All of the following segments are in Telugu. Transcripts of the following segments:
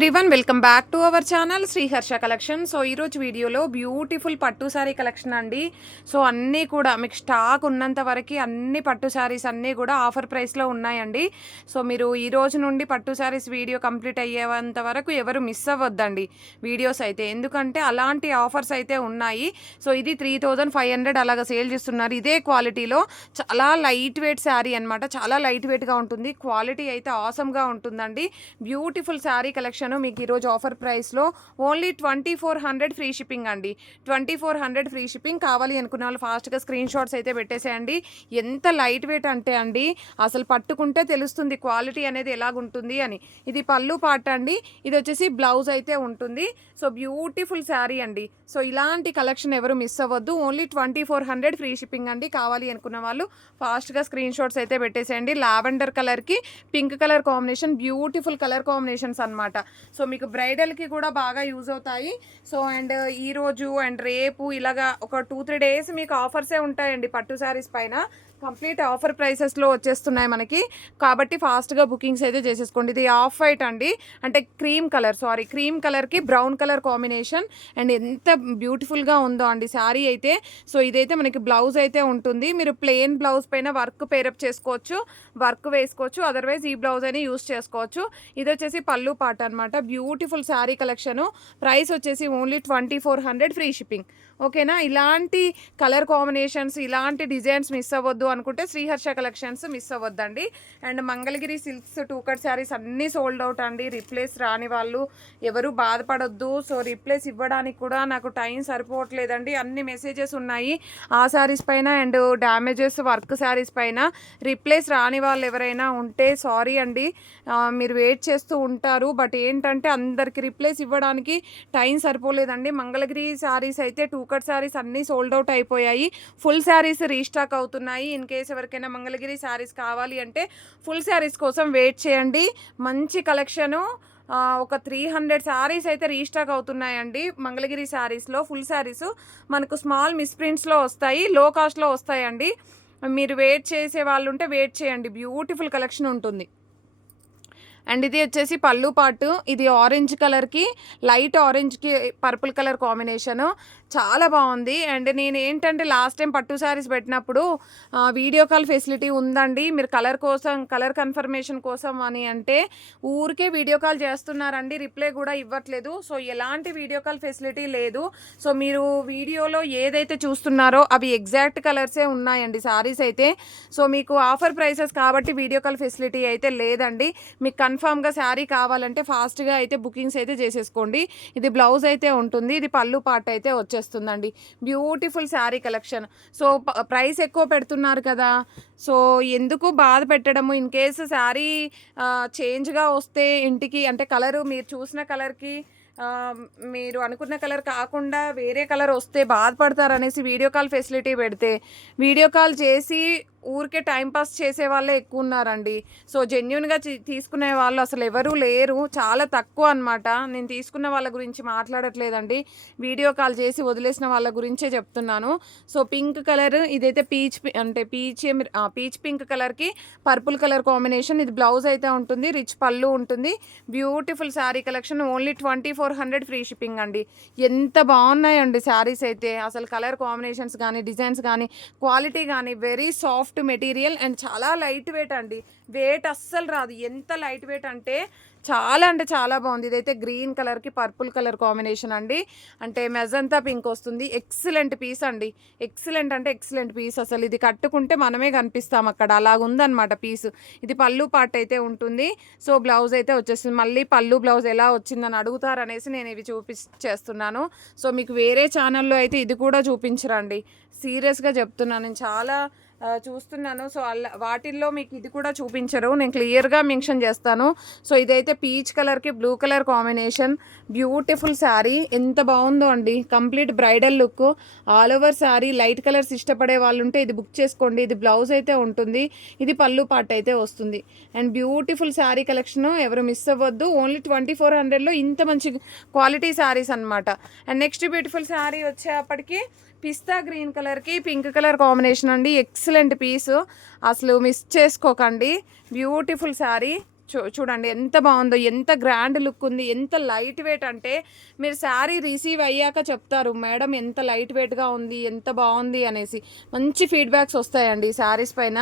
Everyone welcome back to our channel Sriharsha collection. So ఈరోజు వీడియోలో బ్యూటిఫుల్ పట్టు శారీ కలెక్షన్ అండి. సో అన్నీ కూడా మీకు స్టాక్ ఉన్నంత వరకు అన్ని పట్టు శారీస్ అన్నీ కూడా ఆఫర్ ప్రైస్లో ఉన్నాయండి. సో మీరు ఈ రోజు నుండి పట్టు శారీస్ వీడియో కంప్లీట్ అయ్యేంత వరకు ఎవరు మిస్ అవ్వద్దండి వీడియోస్ అయితే, ఎందుకంటే అలాంటి ఆఫర్స్ అయితే ఉన్నాయి. సో ఇది 3500 అలాగా సేల్ చేస్తున్నారు. ఇదే క్వాలిటీలో చాలా లైట్ వెయిట్ శారీ అనమాట, చాలా లైట్ వెయిట్గా ఉంటుంది. క్వాలిటీ అయితే ఆసమ్గా ఉంటుందండి. బ్యూటిఫుల్ శారీ కలెక్షన్ మీకు ఈరోజు ఆఫర్ ప్రైస్లో ఓన్లీ 2400 ఫ్రీ షిప్పింగ్ అండి. 2400 ఫ్రీ షిప్పింగ్. కావాలి అనుకున్న వాళ్ళు ఫాస్ట్గా స్క్రీన్ షాట్స్ అయితే పెట్టేసేయండి. ఎంత లైట్ వెయిట్ అంటే అండి, అసలు పట్టుకుంటే తెలుస్తుంది క్వాలిటీ అనేది ఎలాగుంటుంది అని. ఇది పళ్ళు పార్ట్ అండి, ఇది వచ్చేసి బ్లౌజ్ అయితే ఉంటుంది. సో బ్యూటిఫుల్ శారీ అండి. సో ఇలాంటి కలెక్షన్ ఎవరు మిస్ అవ్వద్దు. ఓన్లీ 2400 ఫ్రీ షిప్పింగ్ అండి. కావాలి అనుకున్న వాళ్ళు ఫాస్ట్గా స్క్రీన్ షాట్స్ అయితే పెట్టేసేయండి. లావెండర్ కలర్కి pink colour combination, beautiful colour combinations అనమాట. సో మీకు బ్రైడల్కి కూడా బాగా యూజ్ అవుతాయి. సో అండ్ ఈరోజు అండ్ రేపు ఇలాగా ఒక 2-3 డేస్ మీకు ఆఫర్సే ఉంటాయండి పట్టు శారీస్ పైన. కంప్లీట్ ఆఫర్ ప్రైసెస్లో వచ్చేస్తున్నాయి మనకి, కాబట్టి ఫాస్ట్గా బుకింగ్స్ అయితే చేసేసుకోండి. ఇది ఆఫ్ వైట్ అండి, అంటే క్రీమ్ కలర్కి బ్రౌన్ కలర్ కాంబినేషన్. అండ్ ఎంత బ్యూటిఫుల్గా ఉందో అండి శారీ అయితే. సో ఇదైతే మనకి బ్లౌజ్ అయితే ఉంటుంది. మీరు ప్లెయిన్ బ్లౌజ్ పైన వర్క్ పేరప్ చేసుకోవచ్చు, వర్క్ వేసుకోవచ్చు, అదర్వైజ్ ఈ బ్లౌజ్ అయినా యూస్ చేసుకోవచ్చు. ఇది వచ్చేసి పళ్ళు పాట అనమాట. Beautiful sari collection. ప్రైస్ వచ్చేసి ఓన్లీ 2400 ఫ్రీ షిప్పింగ్. ఓకేనా? ఇలాంటి కలర్ కాంబినేషన్స్, ఇలాంటి డిజైన్స్ మిస్ అవ్వద్దు అనుకుంటే శ్రీహర్ష కలెక్షన్స్ మిస్ అవ్వద్దండి. And Mangalagiri silks 2 cut saris అన్నీ సోల్డ్ అవుట్ అండి. రిప్లేస్ రాని వాళ్ళు ఎవరు బాధపడొద్దు. సో రిప్లేస్ ఇవ్వడానికి కూడా నాకు టైం సరిపోవట్లేదండి. అన్ని మెసేజెస్ ఉన్నాయి ఆ శారీస్ పైన అండ్ డ్యామేజెస్ వర్క్ శారీస్ పైన. రిప్లేస్ రాని వాళ్ళు ఎవరైనా ఉంటే సారీ అండి, మీరు వెయిట్ చేస్తూ ఉంటారు. బట్ ఏంటంటే అందరికి రిప్లేస్ ఇవ్వడానికి టైం సరిపోలేదండి. మంగళగిరి శారీస్ అయితే 2 కట్ శారీస్ అన్నీ సోల్డ్ అవుట్ అయిపోయాయి. ఫుల్ శారీస్ రీస్టాక్ అవుతున్నాయి. ఇన్ కేస్ ఎవరికైనా మంగళగిరి శారీస్ కావాలి అంటే ఫుల్ శారీస్ కోసం వెయిట్ చేయండి. మంచి కలెక్షను. ఒక 300 శారీస్ అయితే రీస్టాక్ అవుతున్నాయండి మంగళగిరి శారీస్లో. ఫుల్ శారీస్ మనకు స్మాల్ మిస్ప్రింట్స్లో వస్తాయి, లో కాస్ట్లో వస్తాయండి. మీరు వెయిట్ చేసే వాళ్ళు ఉంటే వెయిట్ చేయండి. బ్యూటిఫుల్ కలెక్షన్ ఉంటుంది. అండ్ ఇది వచ్చేసి పళ్ళు పాటు. ఇది ఆరెంజ్ కలర్కి లైట్ ఆరెంజ్కి పర్పుల్ కలర్ కాంబినేషను, చాలా బాగుంది. అండ్ నేను ఏంటంటే లాస్ట్ టైం పట్టు శారీస్ పెట్టినప్పుడు వీడియో కాల్ ఫెసిలిటీ ఉందండి, మీరు కలర్ కన్ఫర్మేషన్ కోసం అని అంటే ఊరికే వీడియో కాల్ చేస్తున్నారండి, రిప్లై కూడా ఇవ్వట్లేదు. సో ఎలాంటి వీడియో కాల్ ఫెసిలిటీ లేదు. సో మీరు వీడియోలో ఏదైతే చూస్తున్నారో అవి ఎగ్జాక్ట్ కలర్సే ఉన్నాయండి శారీస్ అయితే. సో మీకు ఆఫర్ ప్రైసెస్ కాబట్టి వీడియో కాల్ ఫెసిలిటీ అయితే లేదండి. మీకు కన్ఫామ్గా శారీ కావాలంటే ఫాస్ట్గా అయితే బుకింగ్స్ అయితే చేసేసుకోండి. ఇది బ్లౌజ్ అయితే ఉంటుంది, ఇది పళ్ళు పార్ట్ అయితే వచ్చేస్తుందండి. Beautiful sari collection. So price ఎక్కువ పెడుతున్నారు కదా, సో ఎందుకు బాధ పెట్టడము. ఇన్ కేసు శారీ చేంజ్గా వస్తే ఇంటికి, అంటే కలరు మీరు చూసిన కలర్కి మీరు అనుకున్న కలర్ కాకుండా వేరే కలర్ వస్తే బాధపడతారనేసి వీడియో కాల్ ఫెసిలిటీ పెడితే, వీడియో కాల్ చేసి ఊరికే టైంపాస్ చేసే వాళ్ళే ఎక్కువ ఉన్నారండి. సో జెన్యున్గా తీసుకునే వాళ్ళు అసలు ఎవరూ లేరు, చాలా తక్కువ అనమాట. నేను తీసుకున్న వాళ్ళ గురించి మాట్లాడట్లేదండి, వీడియో కాల్ చేసి వదిలేసిన వాళ్ళ గురించే చెప్తున్నాను. సో పింక్ కలర్, ఇదైతే పీచ్ పింక్ కలర్కి పర్పుల్ కలర్ కాంబినేషన్. ఇది బ్లౌజ్ అయితే ఉంటుంది, రిచ్ పళ్ళు ఉంటుంది. Beautiful sari collection. Only 2400 free shipping అండి. ఎంత బాగున్నాయండి శారీస్ అయితే. అసలు కలర్ కాంబినేషన్స్ కానీ, డిజైన్స్ కానీ, క్వాలిటీ కానీ వెరీ సాఫ్ట్ మెటీరియల్ అండ్ చాలా లైట్ వెయిట్ అండి. వెయిట్ అస్సలు రాదు. ఎంత లైట్ వెయిట్ అంటే చాలా బాగుంది. ఇదైతే గ్రీన్ కలర్కి పర్పుల్ కలర్ కాంబినేషన్ అండి, అంటే మెజంతా పింక్ వస్తుంది. ఎక్సలెంట్ పీస్ అండి, ఎక్సలెంట్ అంటే ఎక్సలెంట్ పీస్. అసలు ఇది కట్టుకుంటే మనమే కనిపిస్తాం అక్కడ, అలాగుందనమాట పీస్. ఇది పళ్ళు పార్ట్ అయితే ఉంటుంది. సో బ్లౌజ్ అయితే వచ్చేస్తుంది. మళ్ళీ పళ్ళు బ్లౌజ్ ఎలా వచ్చిందని అడుగుతారనేసి నేను ఇవి చూపించేస్తున్నాను. సో మీకు వేరే ఛానల్లో అయితే ఇది కూడా చూపించరండి, సీరియస్గా చెప్తున్నాను. నేను చాలా చూస్తున్నాను. సో వాటిల్లో మీకు ఇది కూడా చూపించరు, నేను క్లియర్గా మెన్షన్ చేస్తాను. సో ఇదైతే పీచ్ కలర్కి blue colour combination. Beautiful sari, ఎంత బాగుందో అండి. Complete bridal look, all over sari. Light colours ఇష్టపడే వాళ్ళు ఉంటే ఇది బుక్ చేసుకోండి. ఇది బ్లౌజ్ అయితే ఉంటుంది, ఇది పళ్ళు పార్ట్ అయితే వస్తుంది. అండ్ బ్యూటిఫుల్ శారీ కలెక్షన్ ఎవరు మిస్ అవ్వద్దు. ఓన్లీ 2400లో ఇంత మంచి క్వాలిటీ శారీస్ అనమాట. అండ్ నెక్స్ట్ బ్యూటిఫుల్ శారీ వచ్చేప్పటికి పిస్తా గ్రీన్ కలర్కి పింక్ కలర్ కాంబినేషన్ అండి. ఎక్సలెంట్ పీసు, అసలు మిస్ చేసుకోకండి. బ్యూటిఫుల్ శారీ, చూడండి ఎంత బాగుందో, ఎంత గ్రాండ్ లుక్ ఉంది, ఎంత లైట్ వెయిట్ అంటే మీరు శారీ రిసీవ్ అయ్యాక చెప్తారు మేడం ఎంత లైట్ వెయిట్గా ఉంది, ఎంత బాగుంది అనేసి. మంచి ఫీడ్బ్యాక్స్ వస్తాయండి శారీస్ పైన,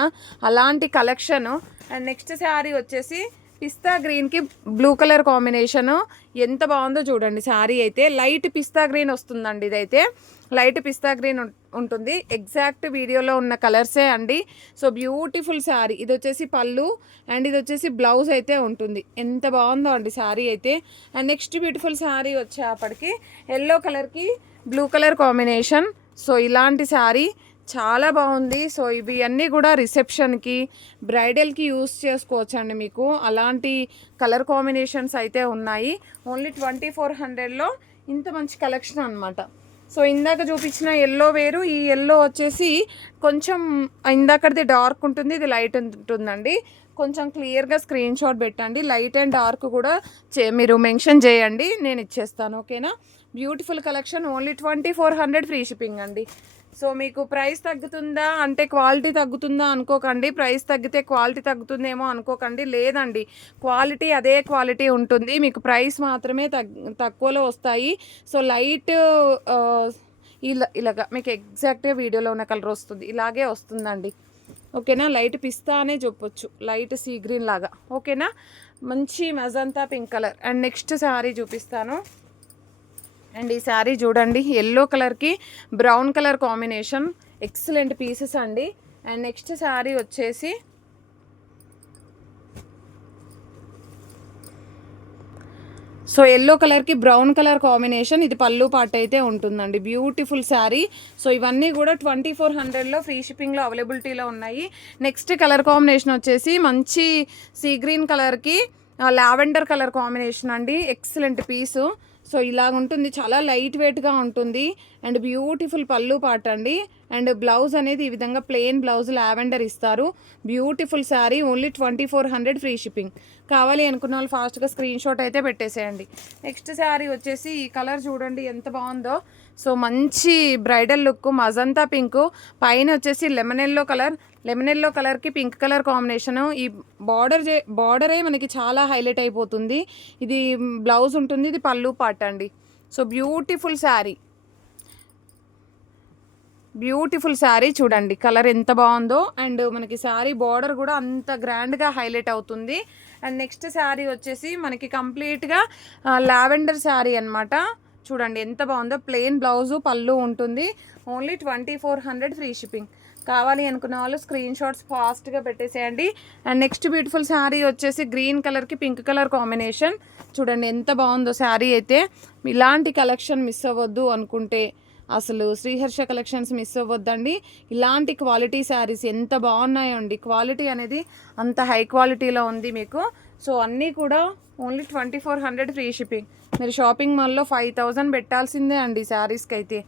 అలాంటి కలెక్షను. అండ్ నెక్స్ట్ శారీ వచ్చేసి పిస్తా గ్రీన్కి బ్లూ కలర్ కాంబినేషను, ఎంత బాగుందో చూడండి. శారీ అయితే లైట్ పిస్తా గ్రీన్ వస్తుందండి, ఇదైతే లైట్ పిస్తా గ్రీన్ ఉంటుంది. ఎగ్జాక్ట్ వీడియోలో ఉన్న కలర్సే అండి. So beautiful sari. ఇది వచ్చేసి పళ్ళు అండ్ ఇది వచ్చేసి బ్లౌజ్ అయితే ఉంటుంది. ఎంత బాగుందో అండి శారీ అయితే. అండ్ నెక్స్ట్ బ్యూటిఫుల్ శారీ వచ్చేప్పటికి ఎల్లో కలర్కి బ్లూ కలర్ కాంబినేషన్. సో ఇలాంటి శారీ చాలా బాగుంది. సో ఇవి అన్నీ కూడా రిసెప్షన్కి, బ్రైడల్కి యూస్ చేసుకోవచ్చండి మీకు. అలాంటి కలర్ కాంబినేషన్స్ అయితే ఉన్నాయి. ఓన్లీ 2400లో ఇంత మంచి కలెక్షన్ అనమాట. సో ఇందాక చూపించిన ఎల్లో వేరు, ఈ ఎల్లో వచ్చేసి కొంచెం ఇందాకది డార్క్ ఉంటుంది, ఇది లైట్ ఉంటుందండి. కొంచెం క్లియర్గా స్క్రీన్ షాట్ పెట్టండి. లైట్ అండ్ డార్క్ కూడా మీరు మెన్షన్ చేయండి, నేను ఇచ్చేస్తాను. ఓకేనా? Beautiful collection. Only 2400 free shipping అండి. సో మీకు ప్రైస్ తగ్గుతుందా అంటే క్వాలిటీ తగ్గుతుందా అనుకోకండి. ప్రైస్ తగ్గితే క్వాలిటీ తగ్గుతుందేమో అనుకోకండి. లేదండి, క్వాలిటీ అదే క్వాలిటీ ఉంటుంది. మీకు ప్రైస్ మాత్రమే తక్కువలో వస్తాయి. సో లైట్ ఇలాగా మీకు ఎగ్జాక్ట్గా వీడియోలో ఉన్న కలర్ వస్తుంది, ఇలాగే వస్తుందండి. ఓకేనా? లైట్ పిస్తా అనే చెప్పొచ్చు, లైట్ సీ గ్రీన్ లాగా. ఓకేనా? మంచి magenta pink colour. And next sari చూపిస్తాను. అండ్ ఈ శారీ చూడండి, ఎల్లో కలర్కి brown colour combination, excellent pieces అండి. అండ్ నెక్స్ట్ శారీ వచ్చేసి సో ఎల్లో కలర్కి బ్రౌన్ కలర్ కాంబినేషన్, ఇది పళ్ళు పార్ట్ అయితే ఉంటుందండి. బ్యూటిఫుల్ శారీ. సో ఇవన్నీ కూడా 2400లో ఫ్రీ షిప్పింగ్లో అవైలబిలిటీలో ఉన్నాయి. నెక్స్ట్ కలర్ కాంబినేషన్ వచ్చేసి మంచి సీ గ్రీన్ కలర్కి లావెండర్ కలర్ కాంబినేషన్ అండి. ఎక్సలెంట్ పీసు. సో ఇలాగ ఉంటుంది, చాలా లైట్ వెయిట్గా ఉంటుంది. అండ్ బ్యూటిఫుల్ పళ్ళు పాట అండి. అండ్ బ్లౌజ్ అనేది ఈ విధంగా ప్లెయిన్ బ్లౌజ్ లావెండర్ ఇస్తారు. Beautiful sari. Only 2400 free shipping. కావాలి అనుకున్న వాళ్ళు ఫాస్ట్గా స్క్రీన్ షాట్ అయితే పెట్టేసేయండి. నెక్స్ట్ శారీ వచ్చేసి ఈ కలర్ చూడండి ఎంత బాగుందో. సో మంచి బ్రైడల్ లుక్, మజంతా పింక్, పైన వచ్చేసి లెమన్ ఎల్లో కలర్కి పింక్ కలర్ కాంబినేషను. ఈ బార్డరే మనకి చాలా హైలైట్ అయిపోతుంది. ఇది బ్లౌజ్ ఉంటుంది, ఇది పళ్ళు పాట అండి. సో బ్యూటిఫుల్ శారీ చూడండి, కలర్ ఎంత బాగుందో. అండ్ మనకి శారీ బార్డర్ కూడా అంత గ్రాండ్గా హైలైట్ అవుతుంది. అండ్ నెక్స్ట్ శారీ వచ్చేసి మనకి కంప్లీట్గా లావెండర్ శారీ అనమాట. చూడండి ఎంత బాగుందో. ప్లెయిన్ బ్లౌజు, పళ్ళు ఉంటుంది. Only 2400 free shipping. కావాలి అనుకున్న వాళ్ళు స్క్రీన్ షాట్స్ ఫాస్ట్గా పెట్టేసేయండి. అండ్ నెక్స్ట్ బ్యూటిఫుల్ శారీ వచ్చేసి గ్రీన్ కలర్కి పింక్ కలర్ కాంబినేషన్. చూడండి ఎంత బాగుందో శారీ అయితే. ఇలాంటి కలెక్షన్ మిస్ అవ్వద్దు అనుకుంటే అసలు శ్రీహర్ష కలెక్షన్స్ మిస్ అవ్వద్దండి. ఇలాంటి క్వాలిటీ శారీస్ ఎంత బాగున్నాయో అండి. క్వాలిటీ అనేది అంత హై క్వాలిటీలో ఉంది మీకు. సో అన్నీ కూడా ఓన్లీ 2400 ఫ్రీ షిప్పింగ్. మీరు షాపింగ్ మాల్లో 5000 పెట్టాల్సిందే అండి శారీస్కి అయితే.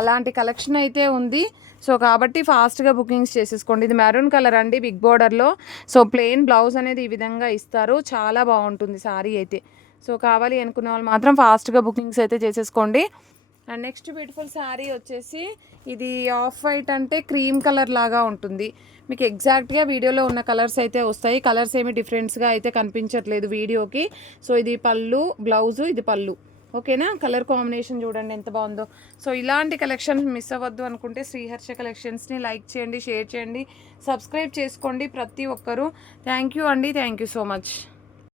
అలాంటి కలెక్షన్ అయితే ఉంది. సో కాబట్టి ఫాస్ట్గా బుకింగ్స్ చేసేసుకోండి. ఇది మెరూన్ కలర్ అండి, బిగ్ బార్డర్లో. సో ప్లెయిన్ బ్లౌజ్ అనేది ఈ విధంగా ఇస్తారు. చాలా బాగుంటుంది శారీ అయితే. సో కావాలి అనుకున్న వాళ్ళు మాత్రం ఫాస్ట్గా బుకింగ్స్ అయితే చేసేసుకోండి. అండ్ నెక్స్ట్ బ్యూటిఫుల్ శారీ వచ్చేసి ఇది ఆఫ్ వైట్ అంటే క్రీమ్ కలర్ లాగా ఉంటుంది. మీకు ఎగ్జాక్ట్గా వీడియోలో ఉన్న కలర్స్ అయితే వస్తాయి. కలర్స్ ఏమి డిఫరెంట్స్గా అయితే కనిపించట్లేదు వీడియోకి. సో ఇది పళ్ళు, బ్లౌజు, ఇది పళ్ళు. ఓకేనా? కలర్ కాంబినేషన్ చూడండి ఎంత బాగుందో. సో ఇలాంటి కలెక్షన్స్ మిస్ అవ్వద్దు అనుకుంటే శ్రీహర్ష కలెక్షన్స్ని లైక్ చేయండి, షేర్ చేయండి, సబ్స్క్రైబ్ చేసుకోండి ప్రతి ఒక్కరూ. థ్యాంక్ యూ అండి. Thank you so much.